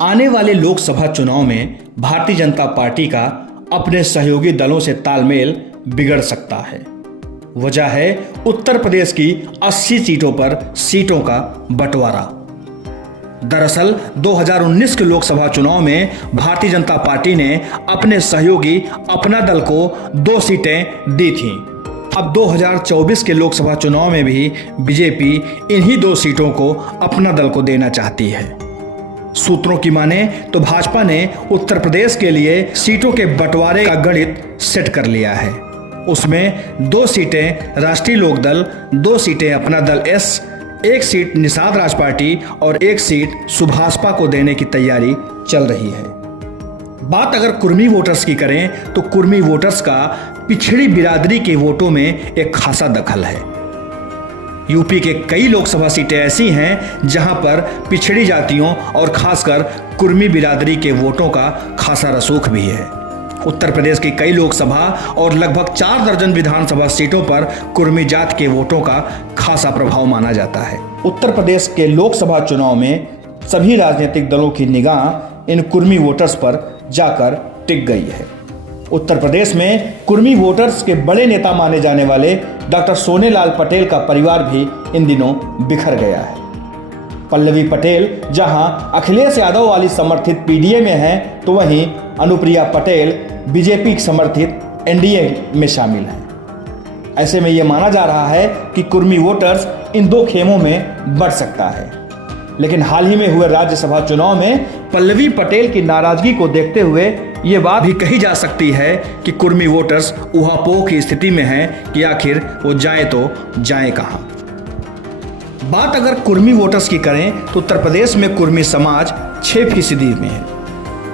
आने वाले लोकसभा चुनाव में भारतीय जनता पार्टी का अपने सहयोगी दलों से तालमेल बिगड़ सकता है। वजह है उत्तर प्रदेश की 80 सीटों पर सीटों का बंटवारा। दरअसल 2019 के लोकसभा चुनाव में भारतीय जनता पार्टी ने अपने सहयोगी अपना दल को 2 सीटें दी थीं। अब 2024 के लोकसभा चुनाव में भी बीजेपी इन्हीं 2 सीटों को अपना दल को देना चाहती है। सूत्रों की माने तो भाजपा ने उत्तर प्रदेश के लिए सीटों के बंटवारे का गणित सेट कर लिया है। उसमें 2 सीटें राष्ट्रीय लोकदल, 2 सीटें अपना दल S, 1 seat Nishad Raj party और 1 सीट सुभाषपा को देने की तैयारी चल रही है। बात अगर कुर्मी वोटर्स की करें तो कुर्मी वोटर्स का पिछड़ी बिरादरी के वोटों में एक खासा दखल है। यूपी के कई लोकसभा सीटें ऐसी हैं जहां पर पिछड़ी जातियों और खासकर कुर्मी बिरादरी के वोटों का खासा रसूख भी है। उत्तर प्रदेश की कई लोकसभा और लगभग 4 दर्जन विधानसभा सीटों पर कुर्मी जात के वोटों का खासा प्रभाव माना जाता है। उत्तर प्रदेश के लोकसभा चुनाव में सभी राजनीतिक दलों की निगाह इन कुर्मी वोटर्स पर जाकर टिक गई है। उत्तर प्रदेश में कुर्मी वोटर्स के बड़े नेता माने जाने वाले डॉक्टर सोनेलाल पटेल का परिवार भी इन दिनों बिखर गया है। पल्लवी पटेल जहां अखिलेश यादव वाली समर्थित पीडीए में हैं, तो वहीं अनुप्रिया पटेल बीजेपी समर्थित एनडीए में शामिल हैं। ऐसे में यह माना जा रहा है कि कुर्मी वोटर्स इन 2 खेमों में बढ़ सकता है। लेकिन हाल ही में हुए राज्यसभा चुनाव में पल्लवी पटेल की नाराजगी को देखते हुए ये बात भी कही जा सकती है कि कुर्मी वोटर्स ऊहापोह की स्थिति में हैं कि आखिर वो जाएं तो जाएं कहां। बात अगर कुर्मी वोटर्स की करें तो उत्तर प्रदेश में कुर्मी समाज 6% में है,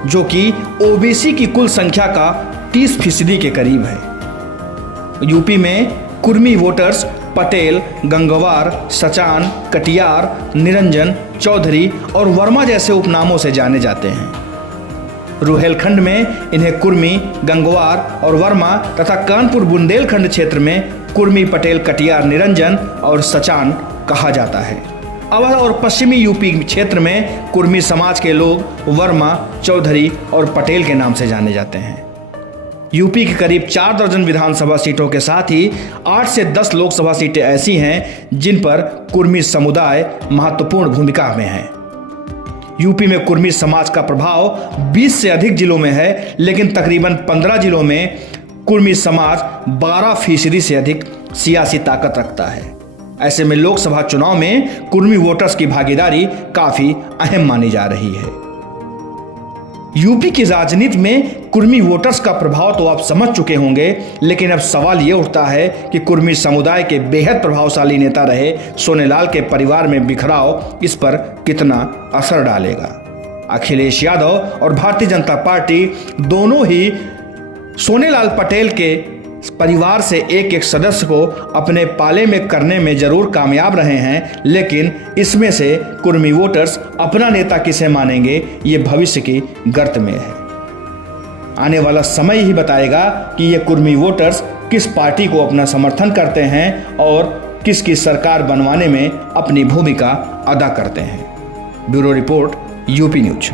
जो कि ओबीसी की कुल संख्या का 30% के करीब है। यूपी में कुर्मी वोटर्स पटेल, गंगवार, सचान, कटियार, निरंजन, चौधरी और वर्मा जैसे उपनामों से जाने जाते हैं। रुहेलखंड में इन्हें कुर्मी, गंगवार और वर्मा तथा कानपुर बुंदेलखंड क्षेत्र में कुर्मी, पटेल, कटियार, निरंजन और सचान कहा जाता है। अवध और पश्चिमी यूपी क्षेत्र में कुर्मी समाज के लोग वर्मा, चौधरी और पटेल के नाम से जाने जाते हैं। यूपी की करीब 4 दर्जन विधानसभा सीटों के साथ ही 8 से 10 लोकसभा सीटें ऐसी हैं जिन पर कुर्मी समुदाय महत्वपूर्ण भूमिका में है। यूपी में कुर्मी समाज का प्रभाव 20 से अधिक जिलों में है, लेकिन तकरीबन 15 जिलों में कुर्मी समाज 12% से अधिक सियासी ताकत रखता है। ऐसे में लोकसभा चुनाव में कुर्मी वोटर्स की भागीदारी काफी अहम मानी जा रही है। यूपी की राजनीति में कुर्मी वोटर्स का प्रभाव तो आप समझ चुके होंगे, लेकिन अब सवाल ये उठता है कि कुर्मी समुदाय के बेहद प्रभावशाली नेता रहे सोनेलाल के परिवार में बिखराव इस पर कितना असर डालेगा। अखिलेश यादव और भारतीय जनता पार्टी दोनों ही सोनेलाल पटेल के परिवार से एक सदस्य को अपने पाले में करने में जरूर कामयाब रहे हैं, लेकिन इसमें से कुर्मी वोटर्स अपना नेता किसे मानेंगे, ये भविष्य की गर्त में है। आने वाला समय ही बताएगा कि ये कुर्मी वोटर्स किस पार्टी को अपना समर्थन करते हैं और किसकी सरकार बनवाने में अपनी भूमिका अदा करते हैं। Bureau report, UP news.